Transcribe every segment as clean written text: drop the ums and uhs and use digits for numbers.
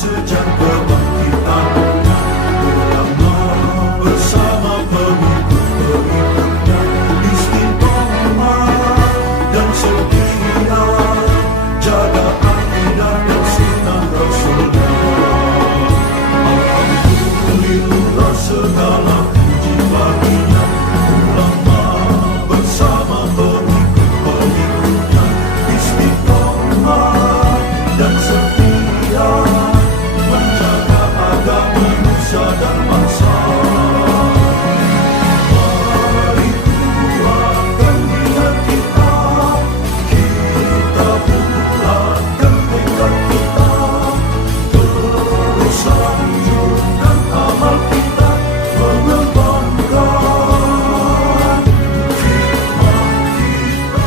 sejak kebangkitannya, ulama bersama pengikut-pengikutnya istiqomah dan setia, jaga akidah dan sunnah Rasulnya. Alhamdulillah segala puji baginya, ulama bersama pengikut-pengikutnya istiqomah dan setia, menjaga agama Nusa dan bangsa. Mari kuatkan niat kita, kita bulatkan tekad kita, terus lanjutkan amal kita, mengembangkan hikmah kita.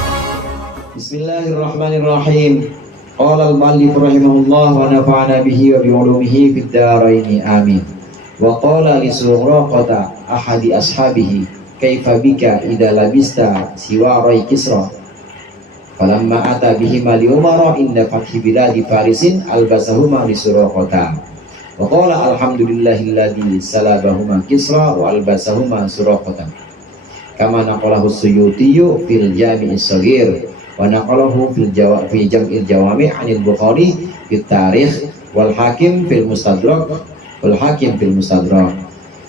Bismillahirrahmanirrahim. Qala al-mu'allif rahimahullah wa nafa'ana bihi wa bi'ulumihi fid dharain amin. Wa qala li Suraqata ahadi ashabihi kaifa bika idza labista siwarai Kisra. Falamma ata bihima li Umar inda fathi biladi Farisin albasahuma li Suraqata. Wa qala alhamdulillahilladzi salabahuma Kisra wa albasahuma Suraqata. Kama naqalahu Suyuti fil Jami'is Shaghir wa naqalahu fi Jam'il Jawami' 'anil Bukhari fi Tarikh wal Hakim fil Mustadrak wal Hakim fil Mustadrak.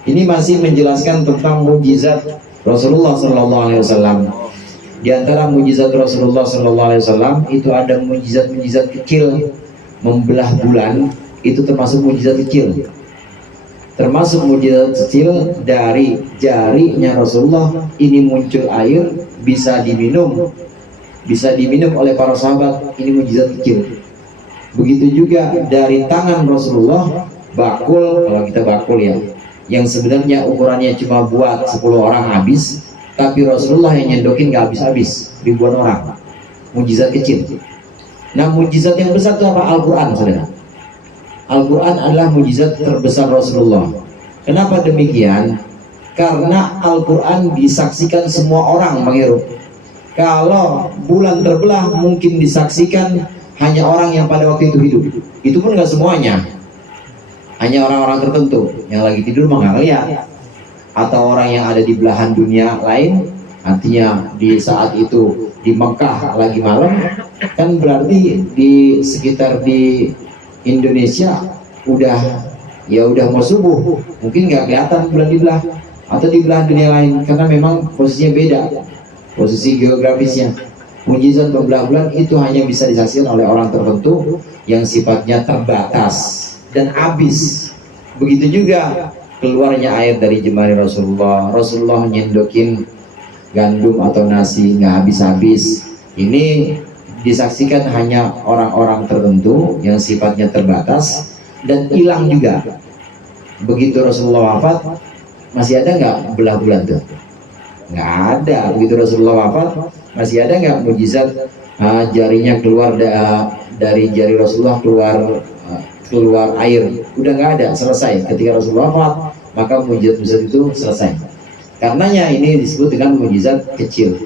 Ini masih menjelaskan tentang mukjizat Rasulullah sallallahu alaihi wasallam. Di antara mukjizat Rasulullah sallallahu alaihi wasallam itu ada mukjizat-mukjizat kecil. Membelah bulan itu termasuk mukjizat kecil. Termasuk mukjizat kecil dari jarinya Rasulullah ini muncul air bisa diminum oleh para sahabat, ini mukjizat kecil. Begitu juga dari tangan Rasulullah bakul, kalau kita bakul ya, yang sebenarnya ukurannya cuma buat 10 orang habis, tapi Rasulullah yang nyendokin gak habis-habis, ribuan orang. Mukjizat kecil. Nah, mukjizat yang besar itu apa? Al-Quran, saudara. Al-Quran adalah mukjizat terbesar Rasulullah. Kenapa demikian? Karena Al-Quran disaksikan semua orang menghirup. Kalau bulan terbelah mungkin disaksikan hanya orang yang pada waktu itu hidup. Itu pun nggak semuanya. Hanya orang-orang tertentu yang lagi tidur mah nggak ngeliat. Atau orang yang ada di belahan dunia lain. Artinya di saat itu di Mekah lagi malam, kan berarti di sekitar di Indonesia udah mau subuh. Mungkin nggak kelihatan bulan di belah atau di belahan dunia lain karena memang posisinya beda. Posisi geografisnya. Mukjizat membelah bulan itu hanya bisa disaksikan oleh orang tertentu yang sifatnya terbatas dan habis. Begitu juga keluarnya air dari jemari Rasulullah. Rasulullah nyendokin gandum atau nasi nggak habis-habis. Ini disaksikan hanya orang-orang tertentu yang sifatnya terbatas dan hilang juga. Begitu Rasulullah wafat, masih ada nggak belah bulan tuh? Nggak ada. Begitu Rasulullah wafat, masih ada nggak mukjizat jarinya keluar dari jari Rasulullah keluar air? Udah nggak ada, selesai. Ketika Rasulullah wafat, maka mukjizat itu selesai. Karenanya ini disebut dengan mukjizat kecil.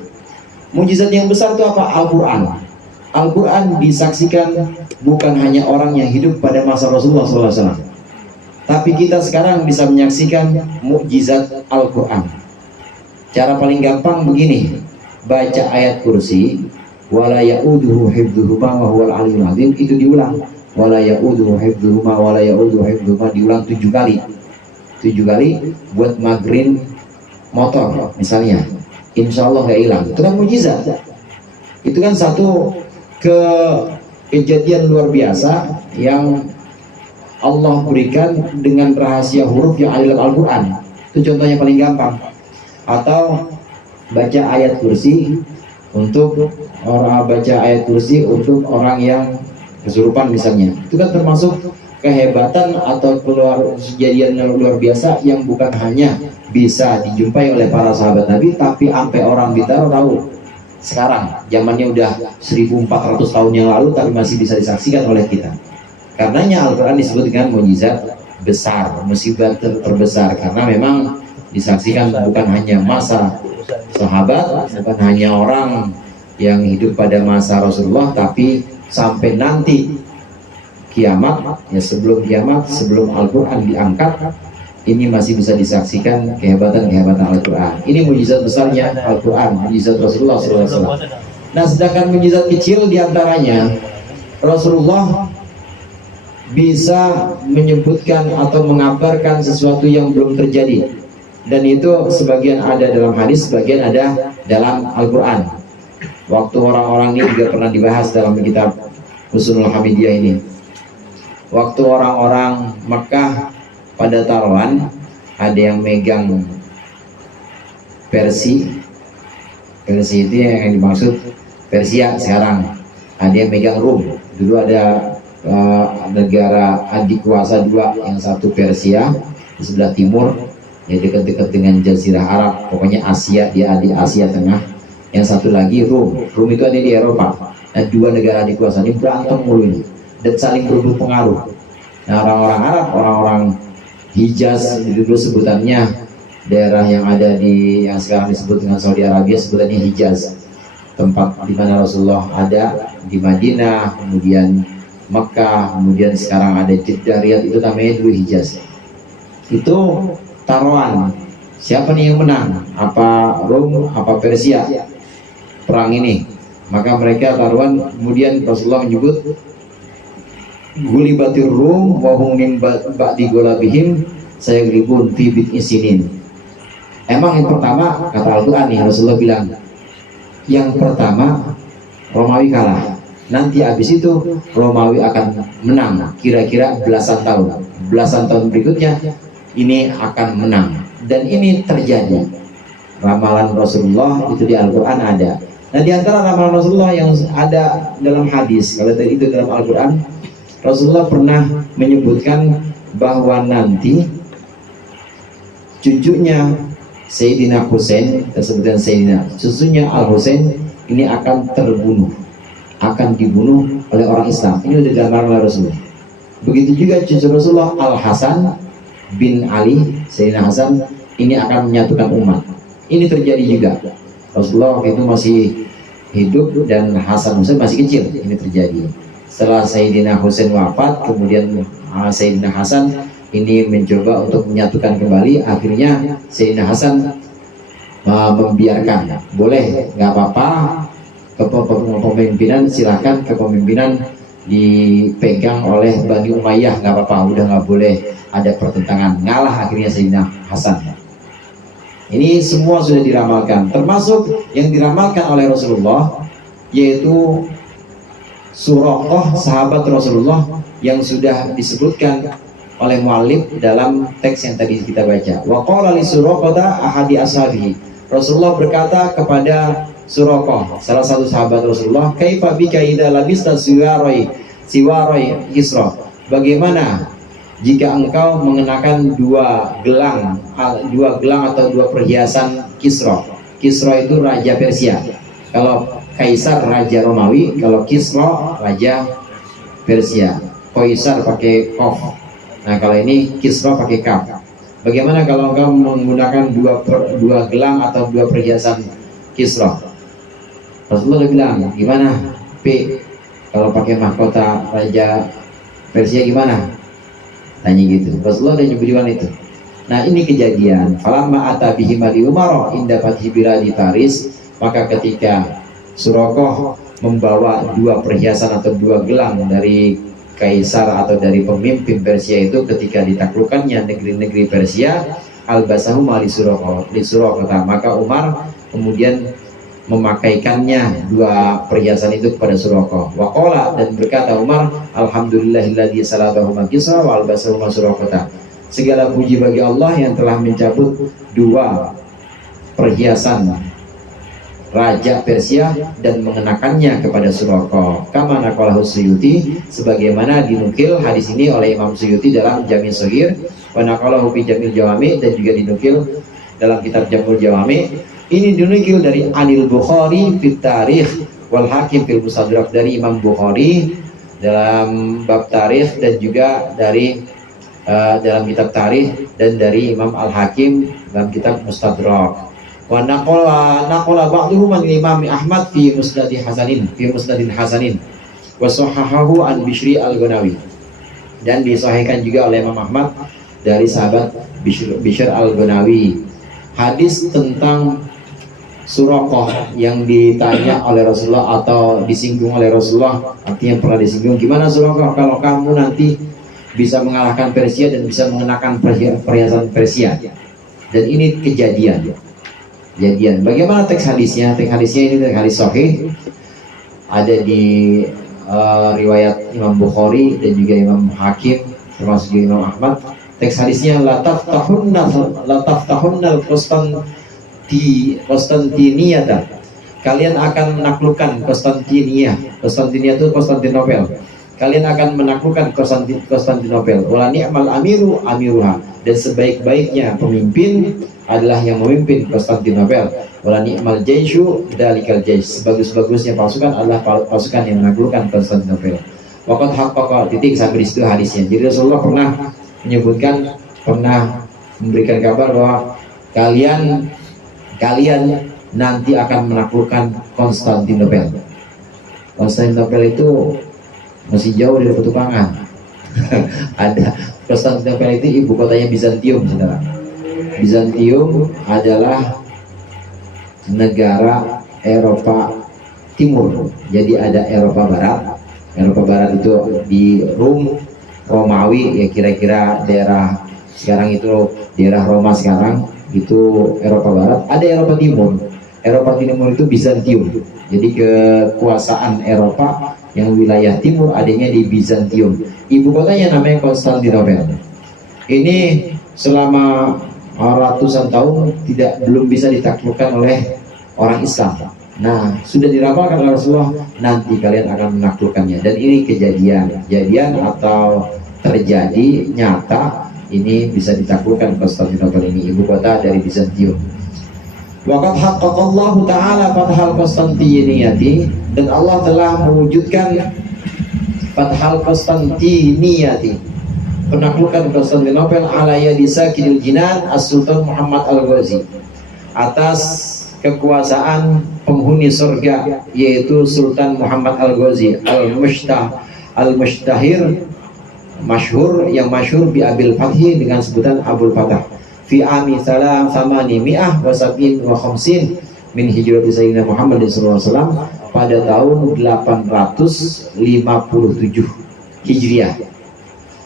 Mukjizat yang besar itu apa? Al-Quran. Al-Quran disaksikan bukan hanya orang yang hidup pada masa Rasulullah SAW, tapi kita sekarang bisa menyaksikan mukjizat Al-Quran. Cara paling gampang begini, baca ayat kursi, wala ya'uduhu hifdzuhuma wa huwal aliyyul azim, itu diulang. Wala ya'uduhu hifdzuhuma wa la ya'uduhu hifdzuhuma diulang 7 kali. 7 kali buat magrin motor misalnya. Insya Allah nggak hilang. Itu kan mukjizat. Itu kan satu kejadian luar biasa yang Allah berikan dengan rahasia huruf yang ada dalam Al-Quran. Itu contohnya paling gampang. Atau baca ayat kursi untuk orang yang kesurupan misalnya. Itu kan termasuk kehebatan atau kejadian yang luar biasa yang bukan hanya bisa dijumpai oleh para sahabat Nabi, tapi sampai orang Bintaro tahu. Sekarang zamannya udah 1400 tahun yang lalu, tapi masih bisa disaksikan oleh kita. Karenanya Al-Quran disebut dengan mukjizat besar, musibah terbesar, karena memang disaksikan bukan hanya masa sahabat, bukan hanya orang yang hidup pada masa Rasulullah, tapi sampai nanti kiamat, ya sebelum kiamat, sebelum Al-Quran diangkat, ini masih bisa disaksikan kehebatan-kehebatan Al-Quran. Ini mujizat besarnya Al-Quran, mujizat Rasulullah SAW. Nah, sedangkan mujizat kecil diantaranya Rasulullah bisa menyebutkan atau mengabarkan sesuatu yang belum terjadi, dan itu sebagian ada dalam hadis, sebagian ada dalam Al-Quran. Waktu orang-orang ini juga pernah dibahas dalam kitab Husnul Hamidiyah ini. Waktu orang-orang Mekah pada taruhan, ada yang megang Persia itu yang dimaksud Persia sekarang, ada yang megang Rum. Dulu ada negara adik kuasa dua, yang satu Persia di sebelah timur, ya dekat-dekat dengan Jazirah Arab, pokoknya Asia, dia di Asia Tengah. Yang satu lagi Rum itu ada di Eropa. Nah, dua negara adik kuasa ini berantem mulu ini dan saling berebut pengaruh. Nah, orang-orang Arab, orang-orang Hijaz dulu sebutannya, daerah yang ada di yang sekarang disebut dengan Saudi Arabia, sebutannya Hijaz, tempat di mana Rasulullah ada di Madinah, kemudian Mekah, kemudian sekarang ada Jeddah, Riyadh, itu namanya dulu Hijaz. Itu taruhan, siapa nih yang menang, apa Rom, apa Persia perang ini. Maka mereka taruhan, kemudian Rasulullah menyebut gulibatir Rum wa hum min ba'di ghalabihim sayaglibun fi bid'i sinin. Emang yang pertama, kata Al-Quran nih, Rasulullah bilang yang pertama Romawi kalah, nanti habis itu Romawi akan menang, kira-kira belasan tahun berikutnya ini akan menang. Dan ini terjadi. Ramalan Rasulullah itu di Al-Quran ada. Nah, di antara ramalan Rasulullah yang ada dalam hadis, kalau tadi itu dalam Al-Quran, Rasulullah pernah menyebutkan bahwa nanti cucunya Sayyidina Husain, tersebutkan Sayyidina, cucunya Al-Husain ini akan terbunuh, akan dibunuh oleh orang Islam. Ini sudah dalam ramalan Rasulullah. Begitu juga cucu Rasulullah Al-Hasan bin Ali, Sayyidina Hasan, ini akan menyatukan umat. Ini terjadi juga. Rasulullah waktu itu masih hidup dan Hasan Husain masih kecil. Ini terjadi. Setelah Sayyidina Husain wafat, kemudian Sayyidina Hasan ini mencoba untuk menyatukan kembali. Akhirnya Sayyidina Hasan membiarkan, boleh, nggak apa-apa, kepemimpinan silakan, kepemimpinan dipegang oleh Bani Umayyah, nggak apa-apa, udah nggak boleh ada pertentangan. Ngalah akhirnya Sayyidina Hasan. Ini semua sudah diramalkan, termasuk yang diramalkan oleh Rasulullah, yaitu Suraqah, sahabat Rasulullah yang sudah disebutkan oleh muallif dalam teks yang tadi kita baca. Wa qala li Suraqata ahadi ashabihi. Rasulullah berkata kepada Suraqah, salah satu sahabat Rasulullah, kaifa bika idza labista siwarai Kisra. Bagaimana jika engkau mengenakan dua gelang atau dua perhiasan Kisra. Kisra itu raja Persia. Kalau Kaisar raja Romawi, kalau Kisra raja Persia. Kaisar pakai kof. Nah, kalau ini Kisra pakai kaf. Bagaimana kalau engkau menggunakan dua gelang atau dua perhiasan Kisra? Rasulullah bilang, gimana P kalau pakai mahkota raja Persia gimana? Tanya gitu. Rasulullah udah nyebutkan itu. Nah, ini kejadian. Falamma atabihi mali Umar inda fathi biladi Faris, maka ketika Suraqah membawa dua perhiasan atau dua gelang dari kaisar atau dari pemimpin Persia itu ketika ditaklukkannya negeri-negeri Persia, al-basahu mali Suraqah, maka Umar kemudian memakaikannya dua perhiasan itu kepada Suraqah. Waqala, dan berkata Umar, alhamdulillahilladzi salabahu Kisra wa albasahu Suraqah. Segala puji bagi Allah yang telah mencabut dua perhiasan raja Persia dan mengenakannya kepada Suraqah. Kama naqalahu Suyuti, sebagaimana dinukil hadis ini oleh Imam Suyuti dalam Jami' Shaghir, wa naqalahu fi Jamil Jawami, dan juga dinukil dalam kitab Jamul Jawami. Ini dinukil dari Anil Bukhari fit Tarikh wal Hakim fil Mustadrak, dari Imam Bukhari dalam bab tarikh dan juga dari dalam kitab tarikh, dan dari Imam Al-Hakim dalam kitab Mustadrak. Wa naqala ba'duhum an Imam Ahmad fi musnadin hasanin wa sahahahu an Bishri al-Ghanawi. dan disahihkan juga oleh Imam Ahmad dari sahabat Bishr Al-Gunawi. Hadis tentang Suraqah yang ditanya oleh Rasulullah atau disinggung oleh Rasulullah, artinya pernah disinggung, gimana Suraqah kalau kamu nanti bisa mengalahkan Persia dan bisa mengenakan perhiasan Persia? Dan ini kejadian. Bagaimana teks hadisnya? Teks hadisnya ini teks hadis sahih, ada di riwayat Imam Bukhari dan juga Imam Hakim, termasuk juga Imam Ahmad. Teks hadisnya la taftahunnal Konstantiniyata, kalian akan menaklukkan Konstantinia. Konstantinia itu Konstantinopel. Kalian akan menaklukkan Konstantinopel. Wala ni'mal amiru amiruha, dan sebaik-baiknya pemimpin adalah yang memimpin Konstantinopel. Wala ni'mal jaisyu dalikal jais, sebagus-bagusnya pasukan adalah pasukan yang menaklukkan Konstantinopel. Waqad haqqaqa, titik sampai di situ hadisnya. Jadi Rasulullah pernah menyebutkan, pernah memberikan kabar bahwa kalian nanti akan menaklukkan Konstantinopel. Konstantinopel itu masih jauh dari Petukangan. Ada Konstantinopel itu ibu kotanya Bizantium, saudara. Bizantium adalah negara Eropa Timur. Jadi ada Eropa Barat. Eropa Barat itu di Rum, Romawi, ya kira-kira daerah sekarang itu daerah Roma sekarang, itu Eropa Barat. Ada Eropa Timur. Eropa Timur itu Bizantium. Jadi kekuasaan Eropa yang wilayah timur adanya di Bizantium. Ibu kotanya namanya Konstantinopel. Ini selama ratusan tahun belum bisa ditaklukkan oleh orang Islam. Nah, sudah diramalkan oleh Rasulullah, nanti kalian akan menaklukkannya. Dan ini kejadian atau terjadi nyata. Ini bisa ditaklukkan Konstantinopel ini, ibu kota dari Bizantium. Waqad haqqaqallahu ta'ala fathal Konstantiniyati, dan Allah telah mewujudkan fathal Konstantiniyati, penaklukan Konstantinopel, ala yadi sakinil jinan as-Sultan Muhammad Al-Ghazi, atas kekuasaan penghuni surga, yaitu Sultan Muhammad Al-Ghazi al-Mushtahir, masyhur, yang masyhur bi Abil Fathi, dengan sebutan Abul Fatah, fi ami salam samani mi'ah wa sab'in wa khamsin min hijrati sayyidina Muhammad sallallahu alaihi wasallam, pada tahun 857 Hijriah.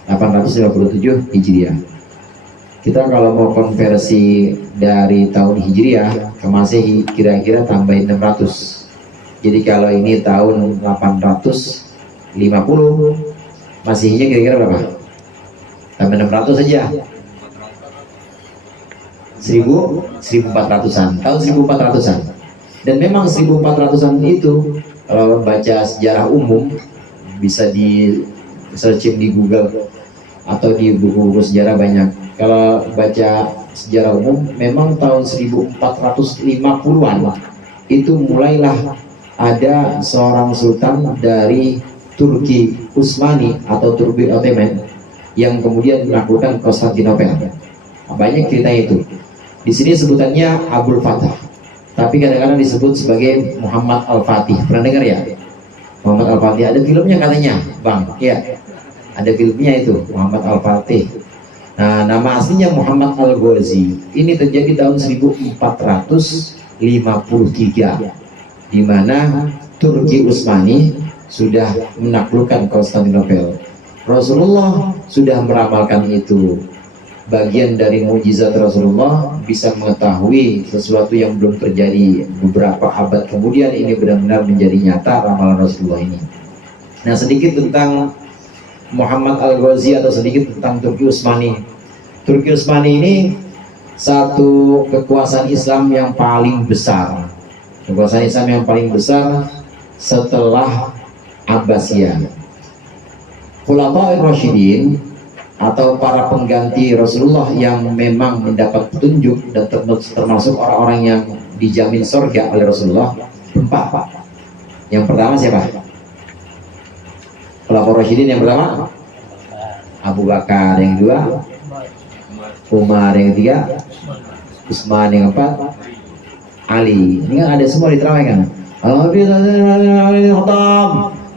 857 Hijriah. Kita kalau mau konversi dari tahun Hijriah ke Masehi, kira-kira tambahin 600. Jadi kalau ini tahun 850, Masihnya kira-kira berapa? Tambah 600 saja. 1400-an, tahun 1400-an. Dan memang 1400-an itu kalau baca sejarah umum, bisa di searching di Google atau di buku-buku sejarah banyak. Kalau baca sejarah umum, memang tahun 1450-an itu mulailah ada seorang sultan dari Turki Utsmani atau Turki Ottoman yang kemudian menaklukkan Konstantinopel. Banyak cerita itu. Di sini sebutannya Abul Fatah, tapi kadang-kadang disebut sebagai Muhammad Al-Fatih. Pernah dengar ya? Muhammad Al-Fatih, ada filmnya katanya, Bang. Ya, ada filmnya itu, Muhammad Al-Fatih. Nah, nama aslinya Muhammad Al-Ghazi. Ini terjadi tahun 1453, di mana Turki Utsmani sudah menaklukkan Konstantinopel. Rasulullah sudah meramalkan itu. Bagian dari mukjizat Rasulullah, bisa mengetahui sesuatu yang belum terjadi beberapa abad kemudian, ini benar-benar menjadi nyata ramalan Rasulullah ini. Nah, sedikit tentang Muhammad Al-Ghazi atau sedikit tentang Turki Utsmani. Turki Utsmani ini satu kekuasaan Islam yang paling besar. Kekuasaan Islam yang paling besar setelah Abbasiyah. Khulafaur Rasyidin atau para pengganti Rasulullah yang memang mendapat petunjuk dan termasuk orang-orang yang dijamin surga oleh Rasulullah, empat. Yang pertama siapa? Khulafaur Rasyidin yang pertama Abu Bakar, yang kedua Umar, yang ketiga Utsman, yang keempat Ali. Ini kan ada semua diterawihkan.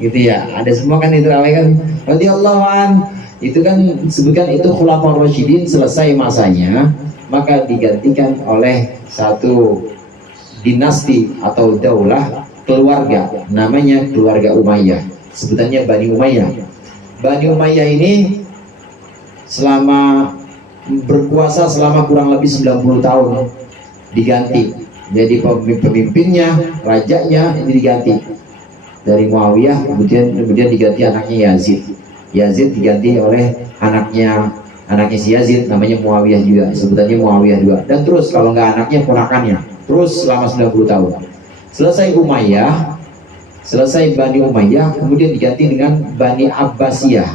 Gitu ya, ada semua kan diterawihkan. Radhiyallahu an Itu kan disebutkan itu Khulafaur Rasyidin selesai masanya, maka digantikan oleh satu dinasti atau daulah keluarga, namanya keluarga Umayyah, sebutannya Bani Umayyah. Bani Umayyah ini selama berkuasa selama kurang lebih 90 tahun diganti. Jadi pemimpinnya, rajanya ini diganti dari Muawiyah, kemudian diganti anaknya Yazid. Yazid diganti oleh anaknya si Yazid, namanya Muawiyah juga, sebutannya Muawiyah juga. Dan terus kalau nggak anaknya, ponakannya, terus selama 90 tahun. Selesai Umayyah, selesai Bani Umayyah, kemudian diganti dengan Bani Abbasiyah.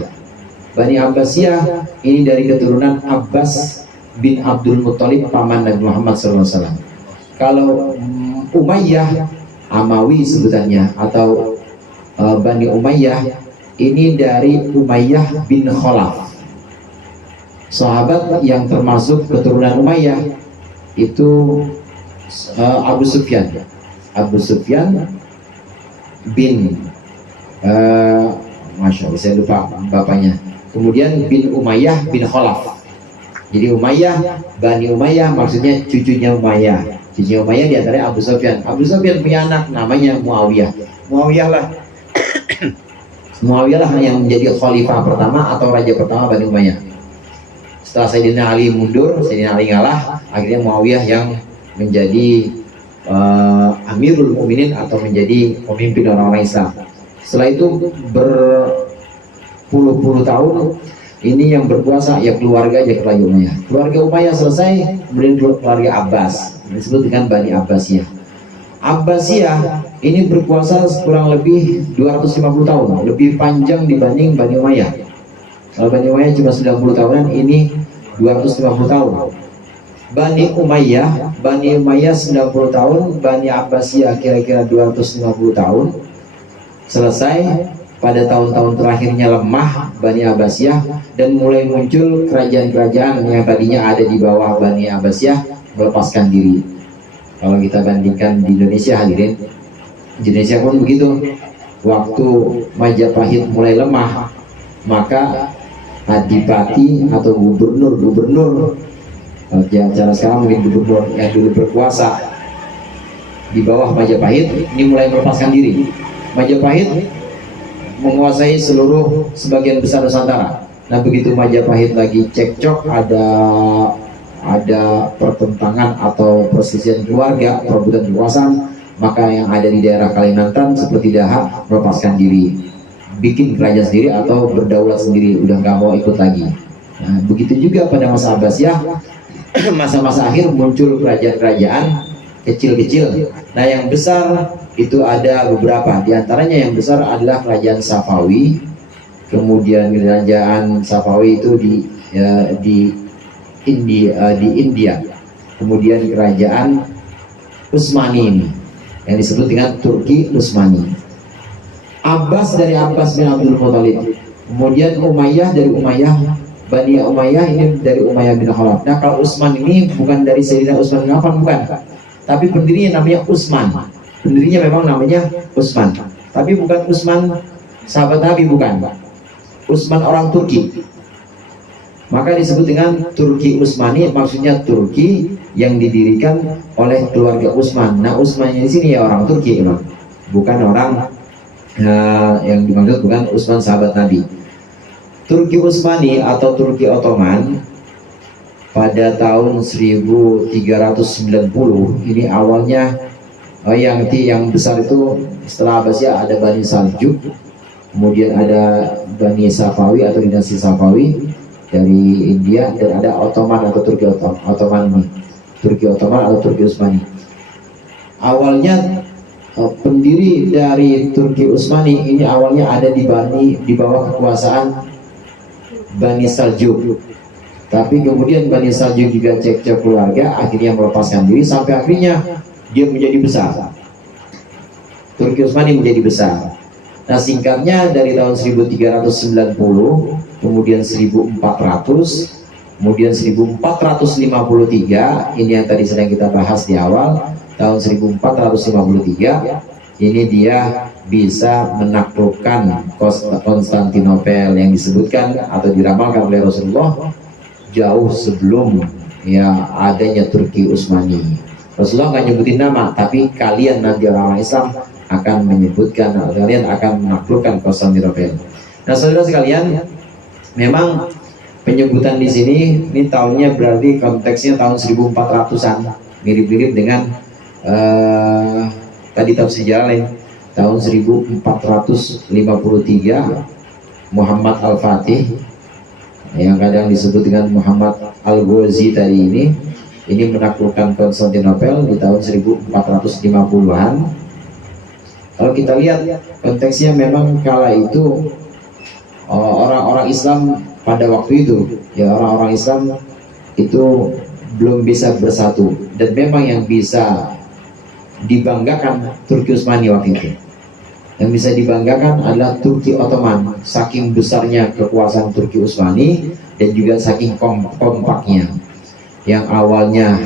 Bani Abbasiyah ini dari keturunan Abbas bin Abdul Muthalib, paman Nabi Muhammad SAW. Kalau Umayyah, Amawi sebutannya, atau Bani Umayyah, ini dari Umayyah bin Khalaf, sahabat yang termasuk keturunan Umayyah. Itu Abu Sufyan bin Masya Allah, saya lupa bapaknya. Kemudian bin Umayyah bin Khalaf. Jadi Umayyah, Bani Umayyah maksudnya cucunya Umayyah. Cucunya Umayyah di antara Abu Sufyan. Abu Sufyan punya anak namanya Muawiyah. Muawiyah lah yang menjadi khalifah pertama atau raja pertama Bani Umayyah. Setelah Sayyidina Ali mundur, Sayyidina Ali ngalah, akhirnya Muawiyah yang menjadi Amirul Mukminin atau menjadi pemimpin orang-orang Islam. Setelah itu berpuluh-puluh tahun ini yang berkuasa ya keluarga Umayyah. Keluarga Umayyah selesai, kemudian keluarga Abbas, disebut dengan Bani Abbasiyah. Abbasiyah ini berkuasa kurang lebih 250 tahun, lebih panjang dibanding Bani Umayyah. Kalau Bani Umayyah cuma 90 tahunan, ini 250 tahun. Bani Umayyah 90 tahun, Bani Abbasiyah kira-kira 250 tahun. Selesai pada tahun-tahun terakhirnya lemah Bani Abbasiyah, dan mulai muncul kerajaan-kerajaan yang tadinya ada di bawah Bani Abbasiyah melepaskan diri. Kalau kita bandingkan di Indonesia, hadirin, Indonesia pun begitu. Waktu Majapahit mulai lemah, maka adipati atau gubernur, cara sekarang mungkin gubernur yang dulu berkuasa di bawah Majapahit, ini mulai melepaskan diri. Majapahit menguasai sebagian besar Nusantara. Nah, begitu Majapahit lagi cekcok, ada pertentangan atau perselisihan keluarga, perebutan kekuasaan, maka yang ada di daerah Kalimantan seperti Dahak melepaskan diri, bikin kerajaan sendiri atau berdaulat sendiri, udah nggak mau ikut lagi. Nah, begitu juga pada masa Abbasiyah, masa-masa akhir muncul kerajaan-kerajaan kecil-kecil. Nah, yang besar itu ada beberapa, di antaranya yang besar adalah kerajaan Safawi. Kemudian kerajaan Safawi itu di India. Kemudian kerajaan Utsmani ini yang disebut dengan Turki Utsmani. Abbas dari Abbas bin Abdul Muthalib. Kemudian Umayyah dari Umayyah, Bani Umayyah ini dari Umayyah bin Khalaf. Nah, kalau Utsman ini bukan dari Sayyidina Utsman bin Affan, bukan, tapi pendirinya namanya Utsman. Pendirinya memang namanya Utsman, tapi bukan Utsman sahabat Nabi, bukan. Utsman orang Turki. Maka disebut dengan Turki Utsmani, maksudnya Turki yang didirikan oleh keluarga Utsman. Nah, Utsman di sini ya orang Turki, memang bukan orang yang dimaksud bukan Utsman sahabat Nabi. Turki Utsmani atau Turki Ottoman pada tahun 1390 ini awalnya yang besar itu setelah Abbasiyah ada Bani Saljuk, kemudian ada Bani Safawi atau dinasti Safawi dari India, dan ada Ottoman atau Turki Ottoman ini, Turki Ottoman atau Turki Utsmani. Awalnya pendiri dari Turki Utsmani ini awalnya ada di bawah kekuasaan Bani Saljuk, tapi kemudian Bani Saljuk juga cekcok keluarga, akhirnya melepaskan diri sampai akhirnya dia menjadi besar. Turki Utsmani menjadi besar. Nah, singkatnya dari tahun 1390, kemudian 1400, kemudian 1453, ini yang tadi sedang kita bahas di awal, tahun 1453, ini dia bisa menaklukkan Konstantinopel yang disebutkan atau diramalkan oleh Rasulullah jauh sebelum ya adanya Turki Utsmani. Rasulullah nggak nyebutin nama, tapi kalian nanti orang Islam akan menyebutkan, kalian akan menaklukkan Konstantinopel. Nah, saudara sekalian, memang penyebutan di sini ini tahunnya berarti konteksnya tahun 1400-an, mirip-mirip dengan tadi tafsir Jalalain tahun 1453 Muhammad Al-Fatih yang kadang disebut dengan Muhammad Al-Ghazi tadi ini menaklukkan Konstantinopel di tahun 1450-an. Kalau kita lihat konteksnya memang kala itu orang-orang Islam pada waktu itu ya orang-orang Islam itu belum bisa bersatu, dan memang yang bisa dibanggakan Turki Utsmani waktu itu. Yang bisa dibanggakan adalah Turki Ottoman, saking besarnya kekuasaan Turki Utsmani dan juga saking kompaknya. Yang awalnya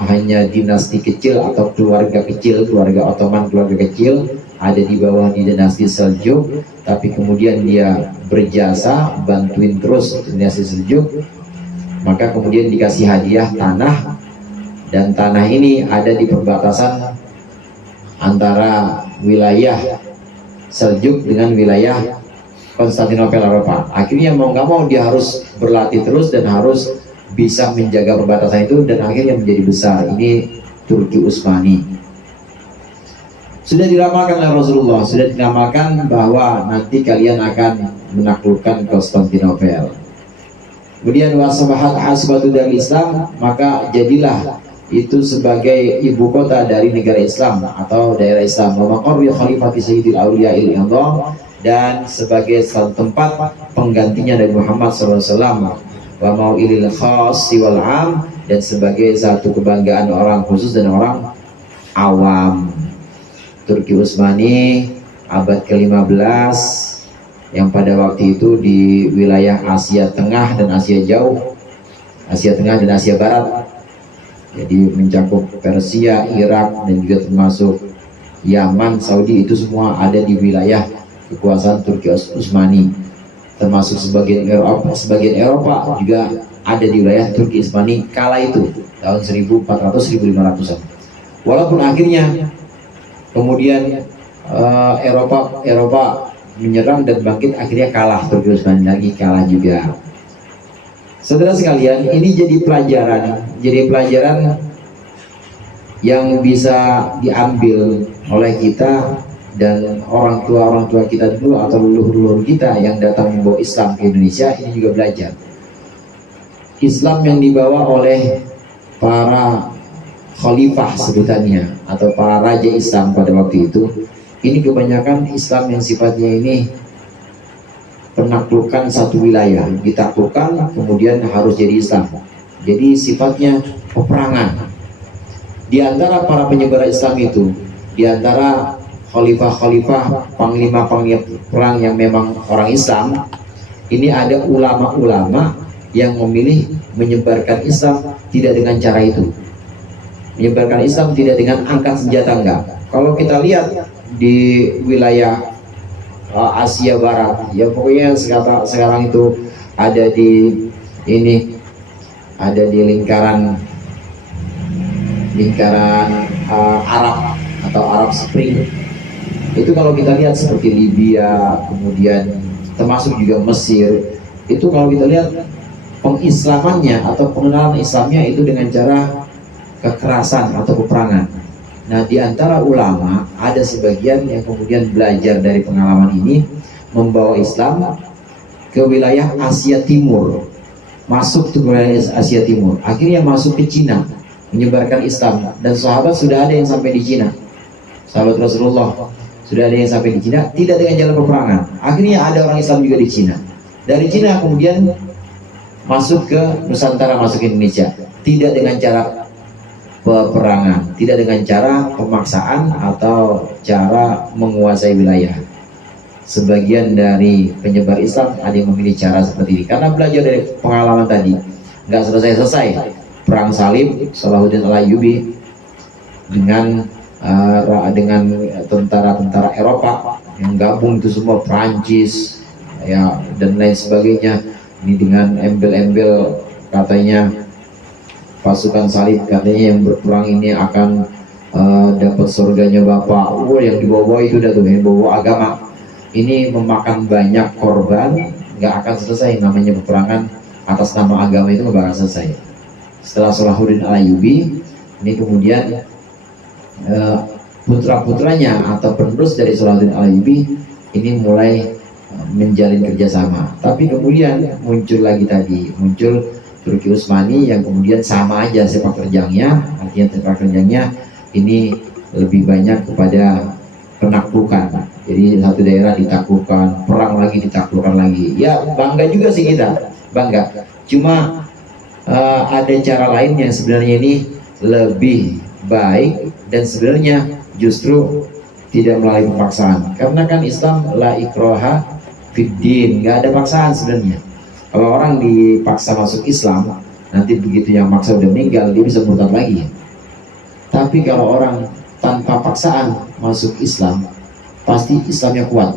hanya dinasti kecil atau keluarga kecil, keluarga Ottoman, keluarga kecil ada di bawah di dinasti Seljuk, tapi kemudian dia berjasa bantuin terus dinasti Seljuk, maka kemudian dikasih hadiah tanah, dan tanah ini ada di perbatasan antara wilayah Seljuk dengan wilayah Konstantinopel Eropa. Akhirnya mau nggak mau dia harus berlatih terus dan harus bisa menjaga perbatasan itu, dan akhirnya menjadi besar. Ini Turki Utsmani. Sudah diramalkan oleh Rasulullah, sudah diramalkan bahwa nanti kalian akan menaklukkan Konstantinopel. Kemudian wasabahat asbatu dari Islam, maka jadilah itu sebagai ibu kota dari negara Islam atau daerah Islam. Wa maqarri khalifati sayyidil awliya'il i'dham, dan sebagai tempat penggantinya dari Muhammad SAW. Wa mau'ilil khassi wal 'am, dan sebagai satu kebanggaan orang khusus dan orang awam. Turki Utsmani abad ke-15 yang pada waktu itu di wilayah Asia Tengah dan Asia Jauh, Asia Tengah dan Asia Barat. Jadi mencakup Persia, Irak, dan juga termasuk Yaman, Saudi, itu semua ada di wilayah kekuasaan Turki Utsmani. Termasuk sebagian Eropa juga ada di wilayah Turki Utsmani kala itu tahun 1400-1500-an. Walaupun akhirnya kemudian Eropa menyerang dan bangkit, akhirnya kalah, Turki Utsmani lagi kalah juga. Saudara sekalian, ini jadi pelajaran yang bisa diambil oleh kita dan orang tua kita dulu atau leluhur kita yang datang membawa Islam ke Indonesia. Ini juga belajar Islam yang dibawa oleh para khalifah sebutannya atau para raja Islam pada waktu itu. Ini kebanyakan Islam yang sifatnya ini penaklukan satu wilayah, ditaklukkan kemudian harus jadi Islam. Jadi sifatnya peperangan. Di antara para penyebar Islam itu, di antara khalifah-khalifah, panglima-panglima perang yang memang orang Islam, ini ada ulama-ulama yang memilih menyebarkan Islam tidak dengan cara itu. Menyebarkan Islam tidak dengan angkat senjata, enggak. Kalau kita lihat di wilayah Asia Barat, ya pokoknya sekarang itu ada di lingkaran Arab atau Arab Spring. Itu kalau kita lihat seperti Libya, kemudian termasuk juga Mesir, itu kalau kita lihat pengislamannya atau pengenalan Islamnya itu dengan cara kekerasan atau peperangan. Nah, di antara ulama ada sebagian yang kemudian belajar dari pengalaman ini, membawa Islam ke wilayah Asia Timur, masuk ke wilayah Asia Timur, akhirnya masuk ke Cina, menyebarkan Islam. Dan sahabat sudah ada yang sampai di Cina, sahabat Rasulullah sudah ada yang sampai di Cina, tidak dengan jalan peperangan. Akhirnya ada orang Islam juga di Cina. Dari Cina kemudian masuk ke Nusantara, masuk ke Indonesia, tidak dengan cara peperangan, tidak dengan cara pemaksaan atau cara menguasai wilayah. Sebagian dari penyebar Islam ada yang memilih cara seperti ini karena belajar dari pengalaman tadi. Nggak selesai perang salib Salahuddin Al-Ayyubi dengan dengan tentara-tentara Eropa yang gabung itu semua, Prancis ya dan lain sebagainya. Ini dengan embel-embel katanya pasukan salib katanya yang berperang ini akan dapat surganya Bapak. Yang dibawa itu udah tuh yang bawa agama. Ini memakan banyak korban, nggak akan selesai. Namanya peperangan atas nama agama itu nggak bakal selesai. Setelah Salahuddin Al-Ayyubi, ini kemudian putra-putranya atau penerus dari Salahuddin Al-Ayyubi ini mulai menjalin kerjasama. Tapi kemudian muncul Turki Utsmani yang kemudian sama aja sepak terjangnya, artinya sepak terjangnya ini lebih banyak kepada penaklukan. Jadi satu daerah ditaklukkan, perang lagi ditaklukkan lagi. Ya bangga juga sih kita, bangga. Cuma ada cara lain yang sebenarnya ini lebih baik dan sebenarnya justru tidak melalui paksaan. Karena kan Islam la ikraha fiddin, nggak ada paksaan sebenarnya. Kalau orang dipaksa masuk Islam, nanti begitu yang maksa udah meninggal, dia bisa murtad lagi. Tapi kalau orang tanpa paksaan masuk Islam, pasti Islamnya kuat.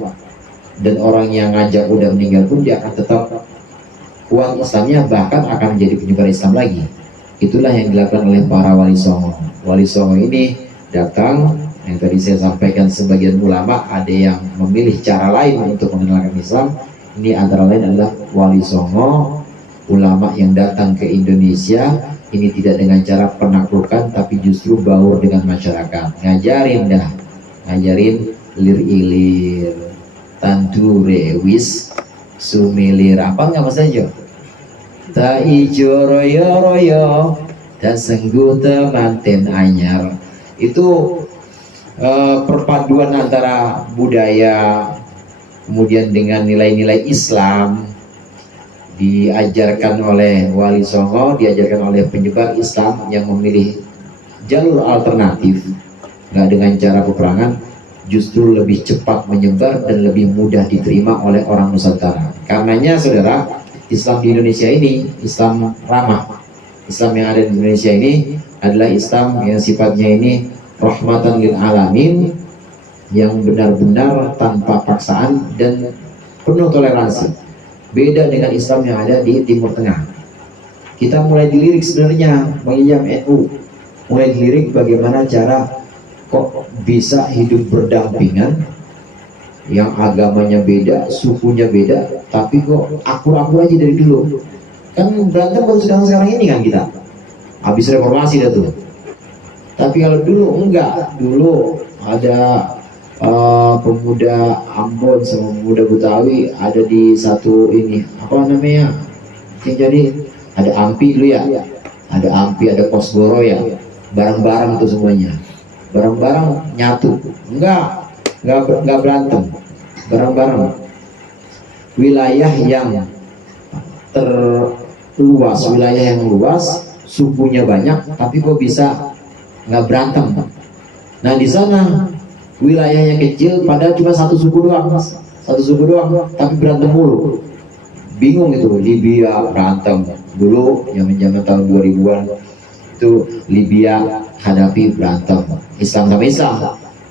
Dan orang yang ngajak udah meninggal pun dia akan tetap kuat Islamnya, bahkan akan menjadi penyebar Islam lagi. Itulah yang dilakukan oleh para wali songo. Wali songo ini datang, yang tadi saya sampaikan sebagian ulama ada yang memilih cara lain untuk mengenalkan Islam. Ini antara lain adalah wali songo, ulama yang datang ke Indonesia. Ini tidak dengan cara penaklukan, tapi justru baur dengan masyarakat. Ngajarin lir ilir, tandure wis sumilir. Apa nggak Mas Ajo? Ta ijo royo royo, ta senggu temanten anyar. Itu perpaduan antara budaya kemudian dengan nilai-nilai Islam diajarkan oleh wali songo, diajarkan oleh penyebar Islam yang memilih jalur alternatif, nggak dengan cara peperangan, justru lebih cepat menyebar dan lebih mudah diterima oleh orang Nusantara. Karenanya saudara, Islam di Indonesia ini Islam ramah. Islam yang ada di Indonesia ini adalah Islam yang sifatnya ini rahmatan lil alamin, yang benar-benar tanpa paksaan dan penuh toleransi. Beda dengan Islam yang ada di Timur Tengah. Kita mulai dilirik sebenarnya mengiam NU, mulai dilirik bagaimana cara kok bisa hidup berdampingan, yang agamanya beda, sukunya beda, tapi kok akur-akur aja dari dulu. Kan berantem baru sekarang ini kan kita, habis reformasi dah tuh. Tapi kalau dulu enggak, dulu ada pemuda Ambon sama pemuda Betawi ada di satu ini apa namanya yang jadi ada Ampi dulu ya, ada Ampi, ada Kosgoro ya, bareng-bareng tuh semuanya, bareng-bareng nyatu, enggak berantem, bareng-bareng. Wilayah yang terluas, wilayah yang luas, sukunya banyak, tapi kok bisa nggak berantem. Nah di sana wilayahnya kecil, padahal cuma satu suku doang, tapi berantem mulu. Bingung itu. Libya berantem dulu, zaman tahun 2000-an itu Libya hadapi berantem Islam sama Islam.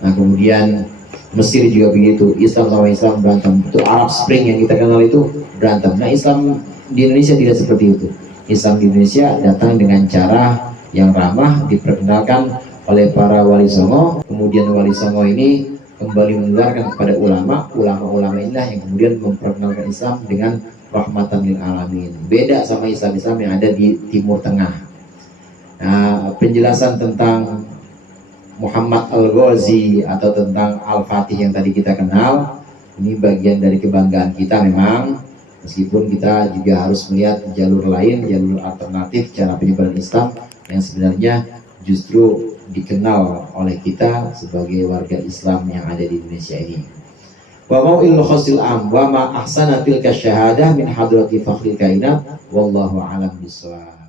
Nah kemudian Mesir juga begitu, Islam sama Islam berantem. Itu Arab Spring yang kita kenal itu berantem. Nah Islam di Indonesia tidak seperti itu. Islam di Indonesia datang dengan cara yang ramah, diperkenalkan oleh para wali songo. Kemudian wali songo ini kembali menularkan kepada ulama inilah yang kemudian memperkenalkan Islam dengan rahmatan lil alamin. Beda sama Islam yang ada di Timur Tengah. Nah, penjelasan tentang Muhammad Al-Ghazi atau tentang Al-Fatih yang tadi kita kenal, ini bagian dari kebanggaan kita memang, meskipun kita juga harus melihat jalur lain, jalur alternatif cara penyebaran Islam yang sebenarnya justru dikenal oleh kita sebagai warga Islam yang ada di Indonesia ini. Wa mau'il khasil am wa ma ahsana tilka syahadah min hadrati fakhril kainat wallahu a'lam bishawab.